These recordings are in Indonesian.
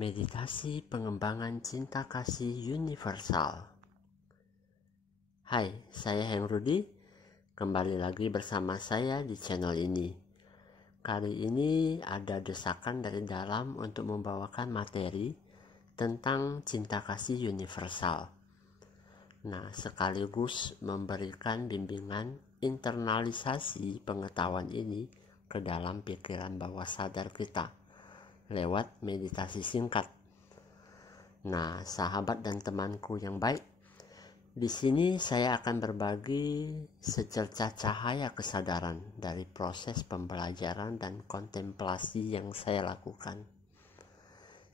Meditasi pengembangan cinta kasih universal. Hai, saya Heng Rudi. Kembali lagi bersama saya di channel ini. Kali ini ada desakan dari dalam untuk membawakan materi tentang cinta kasih universal. Nah, sekaligus memberikan bimbingan internalisasi pengetahuan ini ke dalam pikiran bawah sadar kita lewat meditasi singkat. Nah, sahabat dan temanku yang baik, di sini saya akan berbagi secercah cahaya kesadaran dari proses pembelajaran dan kontemplasi yang saya lakukan.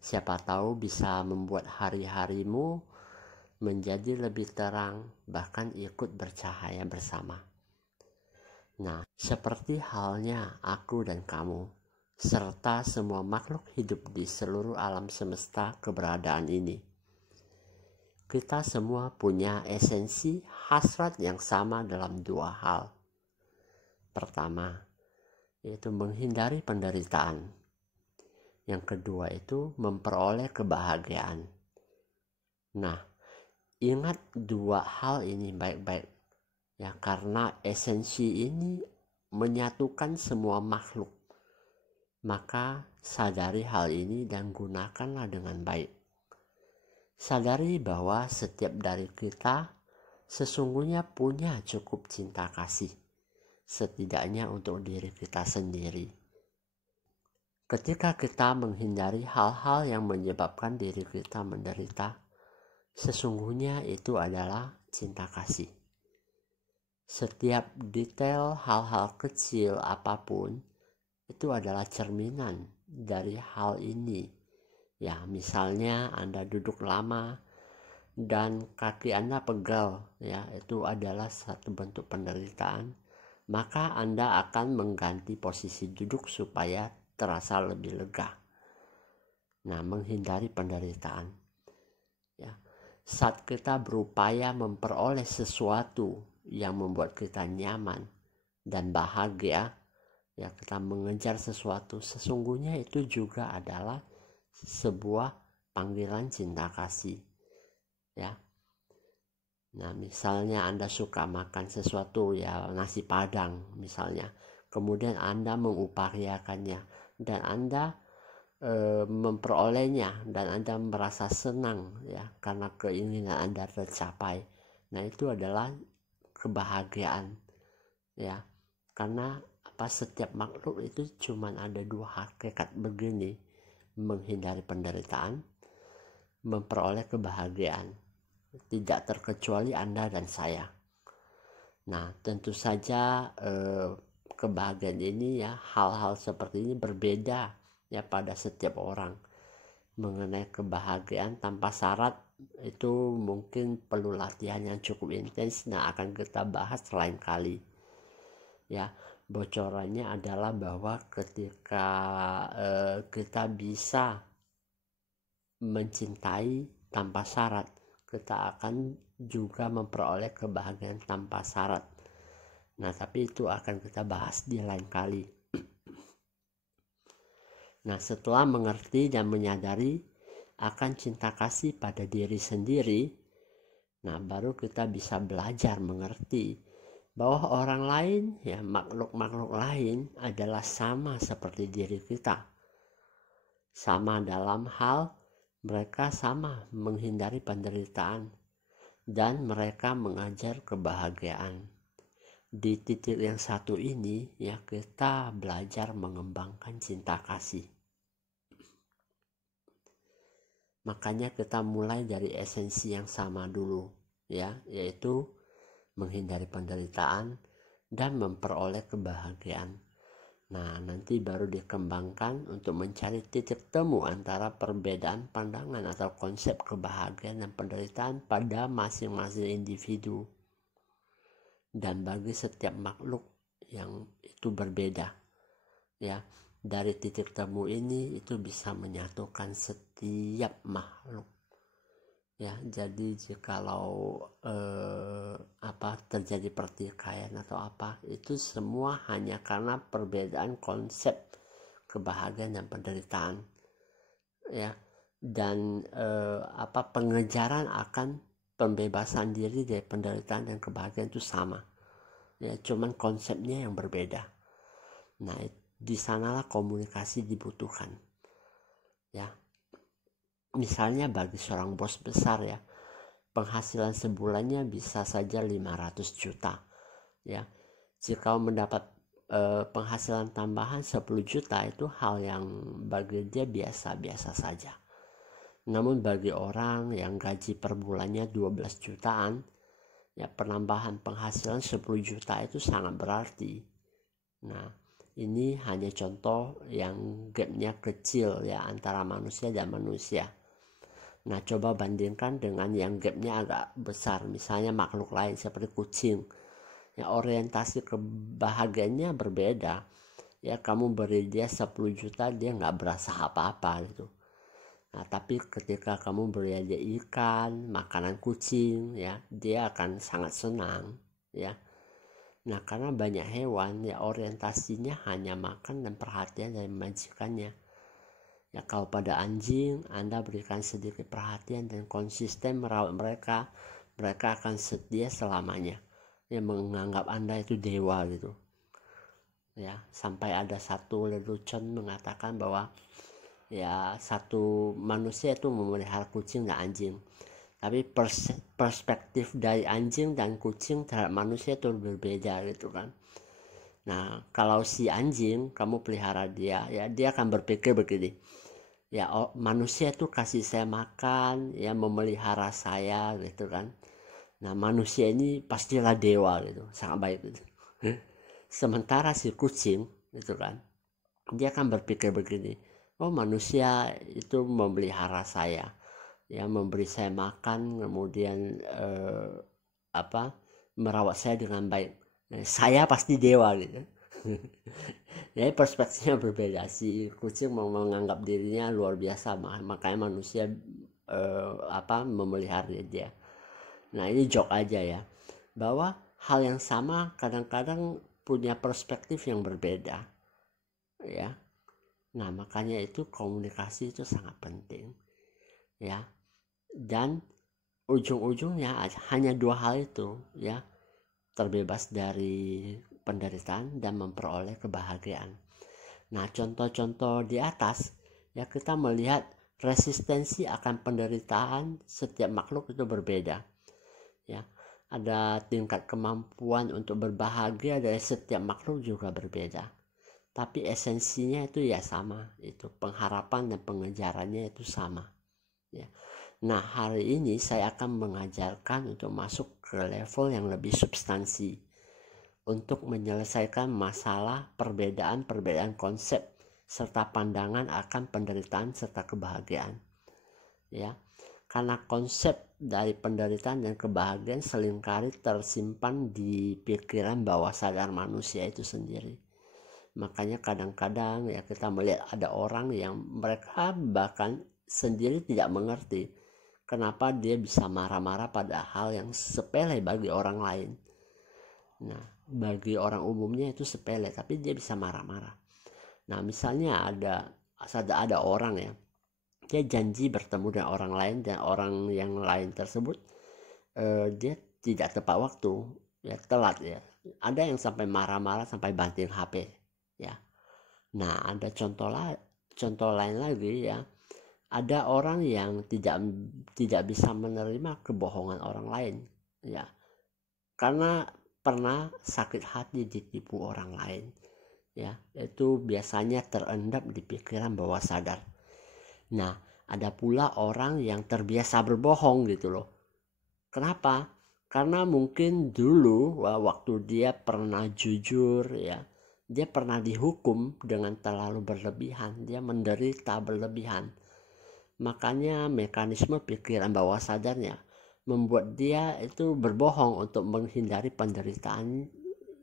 Siapa tahu bisa membuat hari-harimu menjadi lebih terang, bahkan ikut bercahaya bersama. Nah, seperti halnya aku dan kamu, serta semua makhluk hidup di seluruh alam semesta keberadaan ini. Kita semua punya esensi hasrat yang sama dalam dua hal. Pertama, yaitu menghindari penderitaan. Yang kedua itu memperoleh kebahagiaan. Nah, ingat dua hal ini baik-baik. Ya, karena esensi ini menyatukan semua makhluk. Maka sadari hal ini dan gunakanlah dengan baik. Sadari bahwa setiap dari kita sesungguhnya punya cukup cinta kasih, setidaknya untuk diri kita sendiri. Ketika kita menghindari hal-hal yang menyebabkan diri kita menderita, sesungguhnya itu adalah cinta kasih. Setiap detail hal-hal kecil apapun itu adalah cerminan dari hal ini. Ya, misalnya Anda duduk lama dan kaki Anda pegal, ya, itu adalah satu bentuk penderitaan. Maka Anda akan mengganti posisi duduk supaya terasa lebih lega. Nah, menghindari penderitaan. Ya, saat kita berupaya memperoleh sesuatu yang membuat kita nyaman dan bahagia, ya, kita mengejar sesuatu, sesungguhnya itu juga adalah sebuah panggilan cinta kasih. Ya. Nah, misalnya Anda suka makan sesuatu, ya, nasi padang misalnya, kemudian Anda mengupayakannya dan Anda memperolehnya dan Anda merasa senang, ya, karena keinginan Anda tercapai. Nah, itu adalah kebahagiaan, ya, karena setiap makhluk itu cuma ada dua hakikat begini: menghindari penderitaan, memperoleh kebahagiaan. Tidak terkecuali Anda dan saya. Nah, tentu saja kebahagiaan ini, ya, hal-hal seperti ini berbeda, ya, pada setiap orang. Mengenai kebahagiaan tanpa syarat itu mungkin perlu latihan yang cukup intens. Nah, akan kita bahas lain kali. Ya, bocorannya adalah bahwa ketika kita bisa mencintai tanpa syarat, kita akan juga memperoleh kebahagiaan tanpa syarat. Nah, tapi itu akan kita bahas di lain kali. Nah, setelah mengerti dan menyadari akan cinta kasih pada diri sendiri, nah, baru kita bisa belajar mengerti bahwa orang lain, ya makhluk-makhluk lain adalah sama seperti diri kita. Sama dalam hal mereka sama menghindari penderitaan dan mereka mengajar kebahagiaan. Di titik yang satu ini ya kita belajar mengembangkan cinta kasih. Makanya kita mulai dari esensi yang sama dulu ya, yaitu menghindari penderitaan dan memperoleh kebahagiaan. Nah, nanti baru dikembangkan untuk mencari titik temu antara perbedaan pandangan atau konsep kebahagiaan dan penderitaan pada masing-masing individu. Dan bagi setiap makhluk yang itu berbeda. Ya, dari titik temu ini itu bisa menyatukan setiap makhluk. Ya, jadi jikalau terjadi pertikaian atau apa, itu semua hanya karena perbedaan konsep kebahagiaan dan penderitaan. Ya, dan pengejaran akan pembebasan diri dari penderitaan dan kebahagiaan itu sama. Ya, cuman konsepnya yang berbeda. Nah, di sanalah komunikasi dibutuhkan. Ya. Misalnya bagi seorang bos besar ya, penghasilan sebulannya bisa saja 500 juta. Ya. Jika mendapat penghasilan tambahan 10 juta itu hal yang bagi dia biasa-biasa saja. Namun bagi orang yang gaji per bulannya 12 jutaan, ya penambahan penghasilan 10 juta itu sangat berarti. Nah, ini hanya contoh yang gapnya kecil ya antara manusia dan manusia. Nah, coba bandingkan dengan yang gapnya agak besar, misalnya makhluk lain seperti kucing. Ya, orientasi kebahagiaannya berbeda. Ya, kamu beri dia 10 juta, dia nggak berasa apa-apa gitu. Nah, tapi ketika kamu beri dia ikan, makanan kucing, ya, dia akan sangat senang, ya. Nah, karena banyak hewan, ya orientasinya hanya makan dan perhatian dari majikannya. Ya, kalau pada anjing, Anda berikan sedikit perhatian dan konsisten merawat mereka, mereka akan setia selamanya. Ya, menganggap Anda itu dewa gitu. Ya, sampai ada satu lelucon mengatakan bahwa ya satu manusia itu memelihara kucing dan anjing. Tapi perspektif dari anjing dan kucing terhadap manusia itu berbeda gitu kan. Nah, kalau si anjing kamu pelihara dia, ya dia akan berpikir begini. Ya, manusia itu kasih saya makan, ya memelihara saya gitu kan. Nah, manusia ini pastilah dewa gitu, sangat baik gitu. Sementara si kucing gitu kan, dia akan berpikir begini, oh manusia itu memelihara saya, ya memberi saya makan, kemudian merawat saya dengan baik. Saya pasti dewa gitu. Jadi perspektifnya berbeda. Si kucing mau menganggap dirinya luar biasa, makanya manusia memelihara dia. Nah, ini joke aja ya, bahwa hal yang sama kadang-kadang punya perspektif yang berbeda ya. Nah, makanya itu komunikasi itu sangat penting ya. Dan ujung-ujungnya hanya dua hal itu ya, terbebas dari penderitaan dan memperoleh kebahagiaan. Nah, contoh-contoh di atas ya, kita melihat resistensi akan penderitaan setiap makhluk itu berbeda. Ya, ada tingkat kemampuan untuk berbahagia dari setiap makhluk juga berbeda. Tapi esensinya itu ya sama, itu pengharapan dan pengejarannya itu sama. Ya. Nah, hari ini saya akan mengajarkan untuk masuk ke level yang lebih substansi untuk menyelesaikan masalah perbedaan konsep serta pandangan akan penderitaan serta kebahagiaan. Ya, karena konsep dari penderitaan dan kebahagiaan seringkali tersimpan di pikiran bawah sadar manusia itu sendiri. Makanya kadang-kadang ya kita melihat ada orang yang mereka bahkan sendiri tidak mengerti kenapa dia bisa marah-marah pada hal yang sepele bagi orang lain. Nah, bagi orang umumnya itu sepele, tapi dia bisa marah-marah. Nah, misalnya ada orang ya, dia janji bertemu dengan orang lain dan orang yang lain tersebut dia tidak tepat waktu ya telat ya. Ada yang sampai marah-marah sampai banting HP ya. Nah, ada contoh lain lagi ya. Ada orang yang tidak bisa menerima kebohongan orang lain ya. Karena pernah sakit hati ditipu orang lain ya. Itu biasanya terendap di pikiran bawah sadar. Nah, ada pula orang yang terbiasa berbohong gitu loh. Kenapa? Karena mungkin dulu waktu dia pernah jujur ya, dia pernah dihukum dengan terlalu berlebihan, dia menderita berlebihan. Makanya mekanisme pikiran bawah sadarnya membuat dia itu berbohong untuk menghindari penderitaan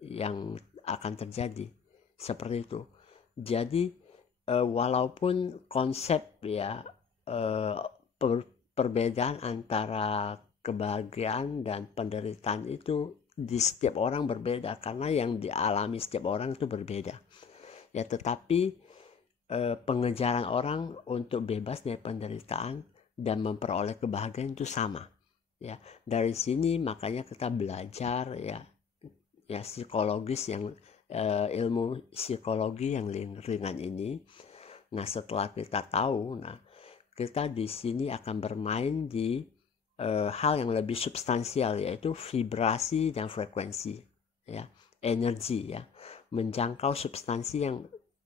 yang akan terjadi. Seperti itu. Jadi walaupun konsep ya perbedaan antara kebahagiaan dan penderitaan itu di setiap orang berbeda, karena yang dialami setiap orang itu berbeda ya. Tetapi pengejaran orang untuk bebas dari penderitaan dan memperoleh kebahagiaan itu sama ya. Dari sini makanya kita belajar ya psikologis yang ilmu psikologi yang ringan ini. Nah, setelah kita tahu, nah kita di sini akan bermain di hal yang lebih substansial, yaitu vibrasi dan frekuensi ya, energi ya, menjangkau substansi yang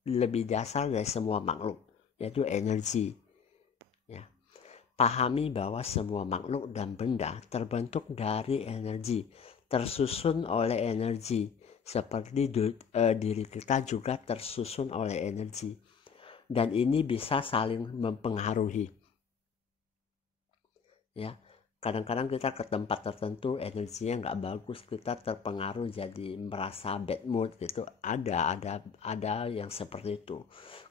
lebih dasar dari semua makhluk, yaitu energi ya. Pahami bahwa semua makhluk dan benda terbentuk dari energi, tersusun oleh energi, seperti diri kita juga tersusun oleh energi, dan ini bisa saling mempengaruhi ya. Kadang-kadang kita ke tempat tertentu energinya nggak bagus, kita terpengaruh jadi merasa bad mood gitu. Ada yang seperti itu.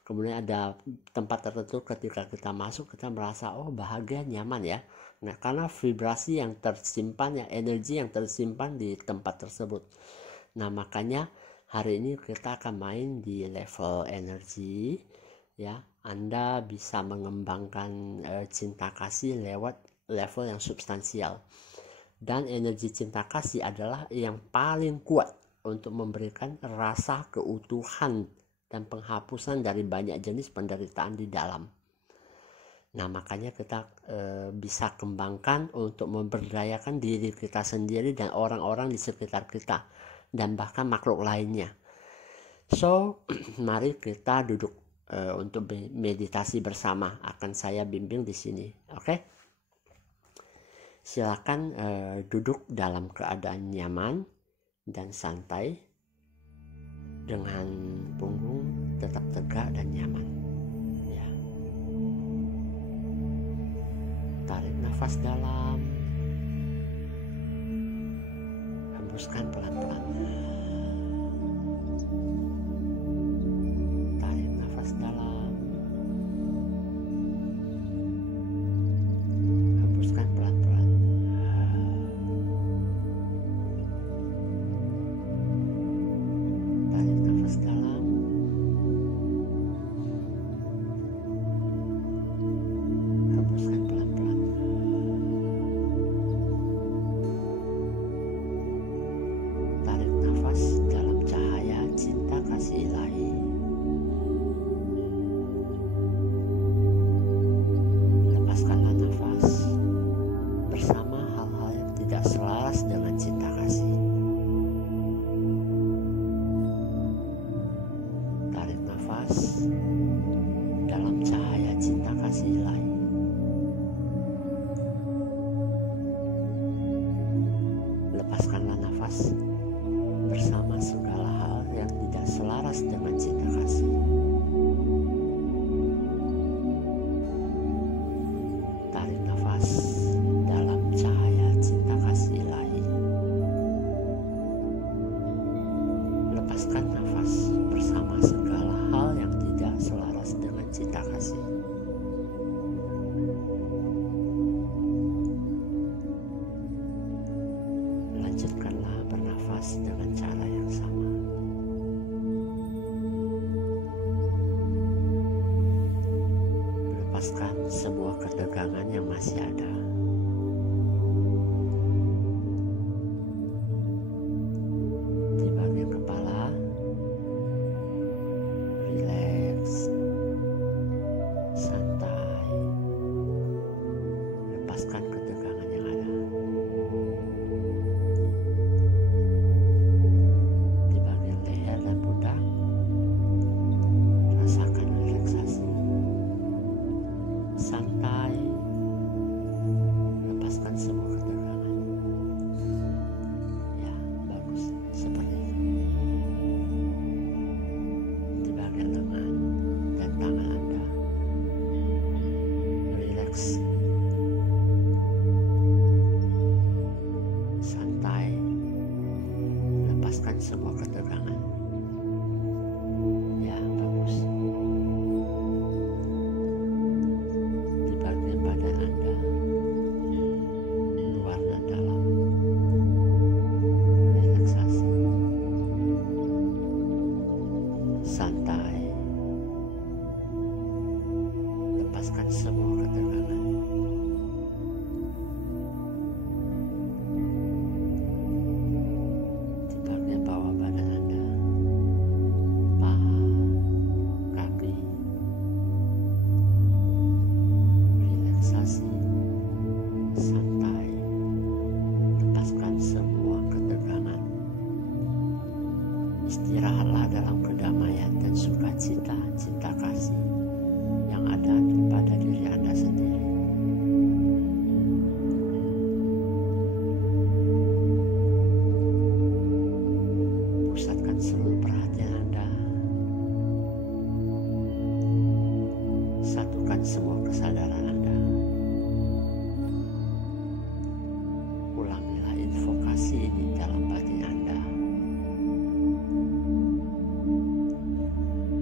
Kemudian ada tempat tertentu ketika kita masuk kita merasa oh bahagia, nyaman ya. Nah, karena vibrasi yang tersimpan ya, energi yang tersimpan di tempat tersebut. Nah, makanya hari ini kita akan main di level energi ya. Anda bisa mengembangkan cinta kasih lewat level yang substansial, dan energi cinta kasih adalah yang paling kuat untuk memberikan rasa keutuhan dan penghapusan dari banyak jenis penderitaan di dalam. Nah, makanya kita bisa kembangkan untuk memberdayakan diri kita sendiri dan orang-orang di sekitar kita dan bahkan makhluk lainnya. So, mari kita duduk untuk meditasi bersama. Akan saya bimbing di sini, oke? Silakan duduk dalam keadaan nyaman dan santai dengan punggung tetap tegak dan nyaman. Ya. Tarik nafas dalam, hembuskan pelan-pelan. Tarik nafas dalam. Lepaskanlah nafas bersama segala hal yang tidak selaras dengan cinta kasih. Tarik nafas dalam cahaya cinta kasih ilahi. Lepaskan nafas bersama segala hal yang tidak selaras dengan cinta kasih. Lanjutkanlah bernafas dengan cara yang sama. Lepaskan semua ketegangan yang masih ada. lepaskan semua ketegangan. Ya, bagus. Di bagian badan Anda, luar dan dalam, relaksasi, santai, lepaskan semua ketegangan. Di bagian bawah badan Anda, paha, kaki, relaksasi, santai, lepaskan semua ketegangan. Istirahatlah dalam kedamaian dan sukacita, cinta kasih yang ada pada diri Anda sendiri. Pusatkan seluruh perhatian Anda. Satukan semua kesadaran Anda. Ulangilah invokasi ini dalam batin Anda.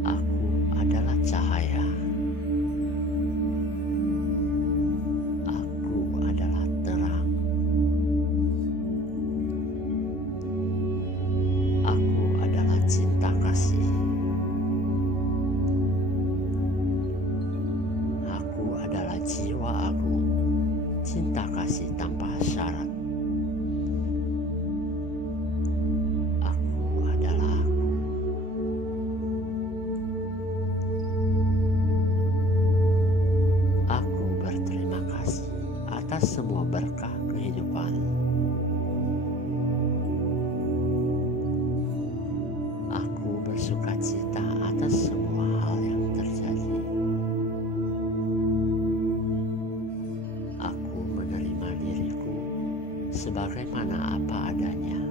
Aku adalah cahaya. Aku adalah terang. Aku adalah cinta kasih. Aku adalah jiwa agung, cinta kasih tanpa syarat. Aku adalah aku. Aku berterima kasih atas semua berkah kehidupan. Aku bersukacita atas semua hal yang terjadi. Aku menerima diriku sebagaimana apa adanya.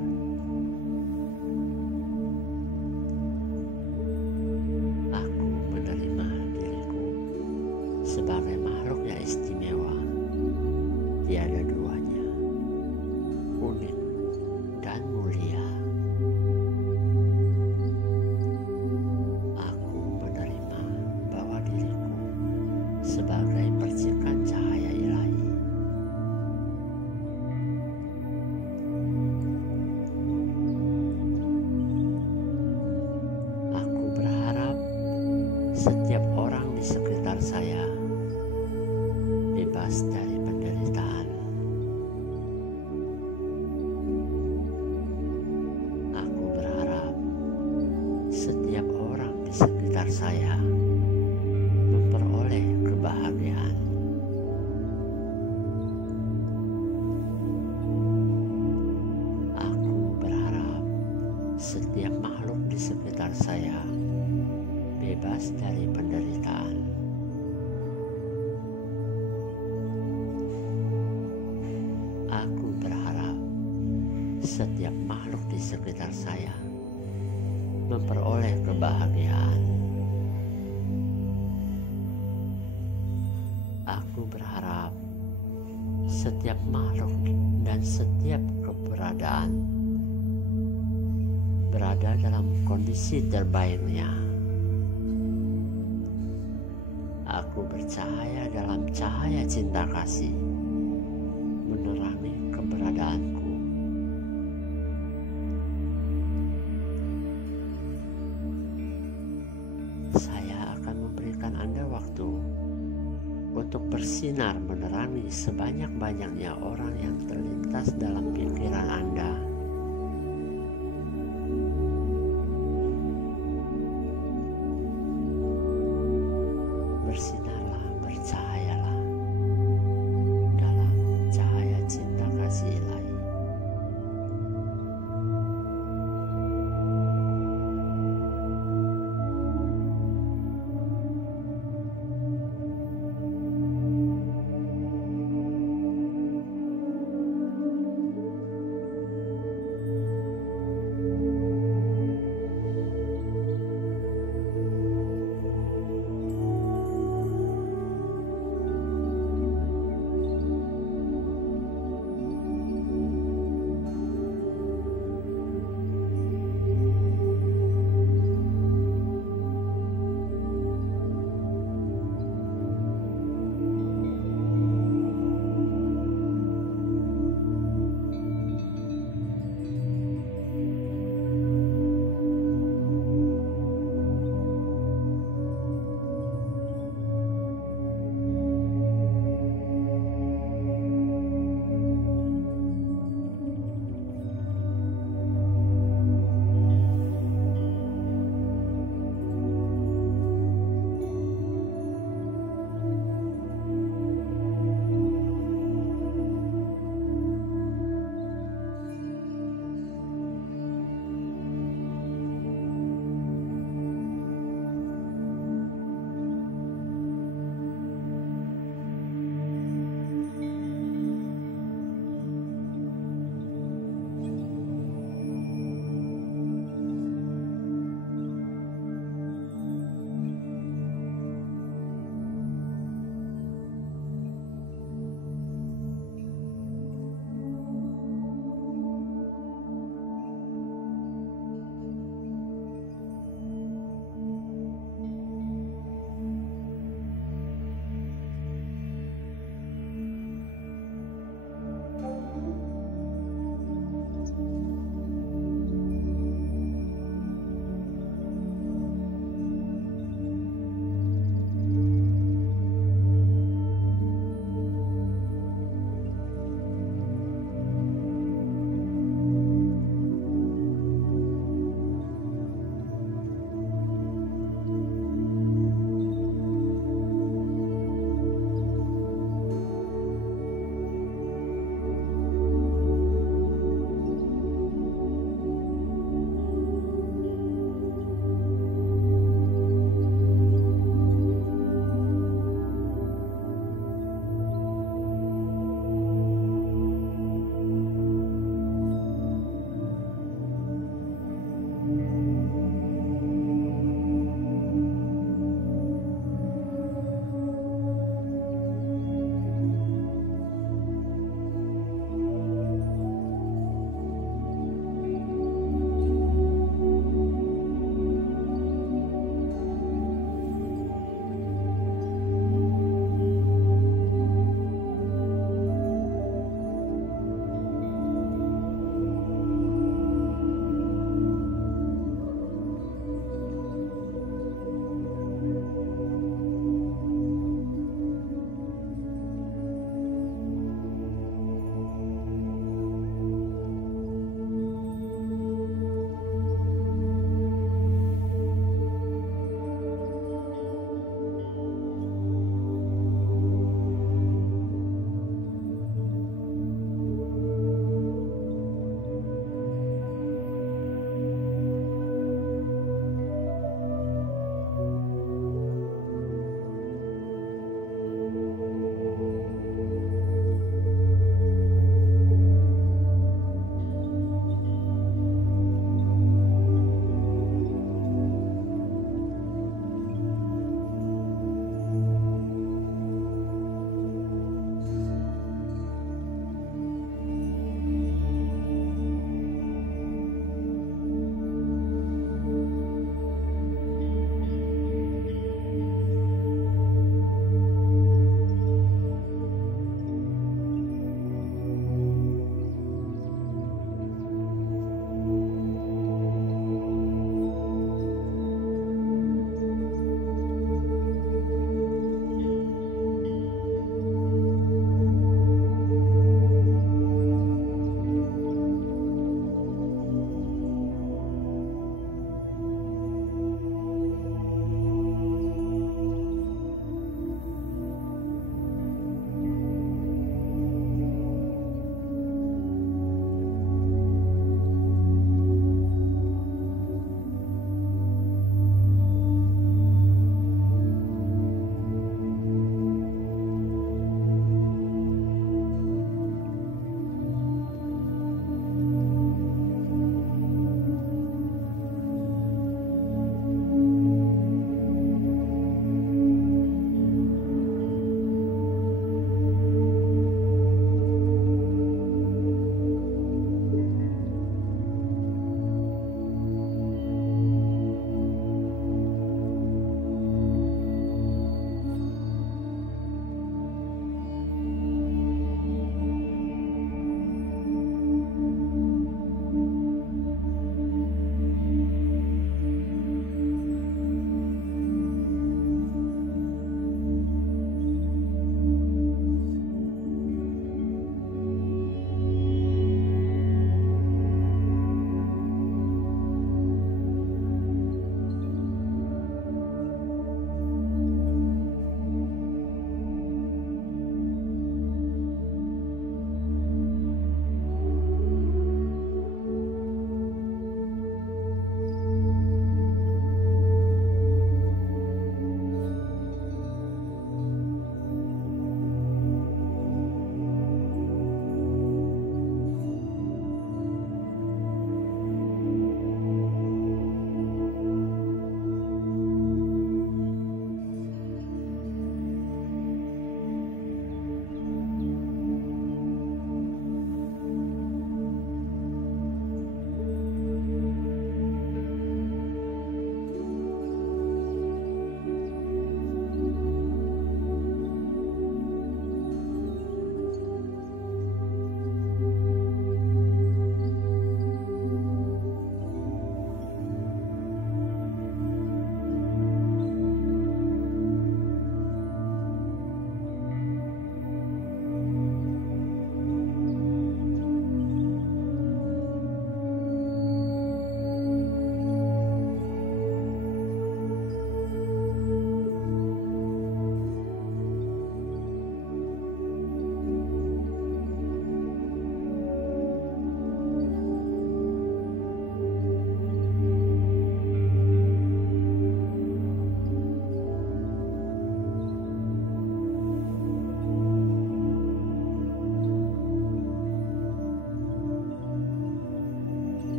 Aku menerima diriku sebagai makhluk yang istimewa, tiada duanya, unik dan mulia. Aku menerima bahwa diriku sebagai percikan cahaya ilahi. Aku berharap setiap orang di sekitar saya bebas dari penderitaan. Aku berharap setiap orang di sekitar saya memperoleh kebahagiaan. Aku berharap setiap makhluk di sekitar saya bebas dari penderitaan. Aku berharap setiap makhluk di sekitar saya memperoleh kebahagiaan. Aku berharap setiap makhluk dan setiap keberadaan berada dalam kondisi terbaiknya. Aku bercahaya dalam cahaya cinta kasih, menerangi keberadaanku. Saya akan memberikan Anda waktu untuk bersinar menerangi sebanyak-banyaknya orang yang terlintas dalam pikiran Anda. Bersinarlah, bercahayalah dalam cahaya cinta kasih ilahi.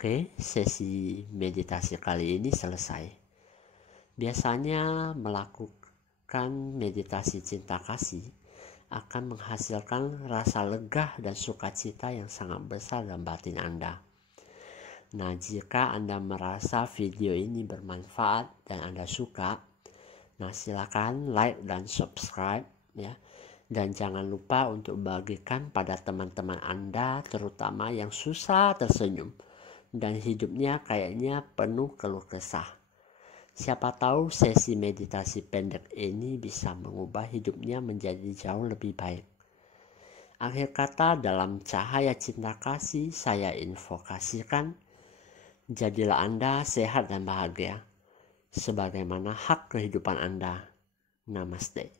Oke, sesi meditasi kali ini selesai. Biasanya melakukan meditasi cinta kasih akan menghasilkan rasa lega dan sukacita yang sangat besar dalam batin Anda. Nah, jika Anda merasa video ini bermanfaat dan Anda suka, nah silakan like dan subscribe ya. Dan jangan lupa untuk bagikan pada teman-teman Anda, terutama yang susah tersenyum dan hidupnya kayaknya penuh keluh kesah. Siapa tahu sesi meditasi pendek ini bisa mengubah hidupnya menjadi jauh lebih baik. Akhir kata, dalam cahaya cinta kasih saya invokasikan, jadilah Anda sehat dan bahagia, sebagaimana hak kehidupan Anda. Namaste.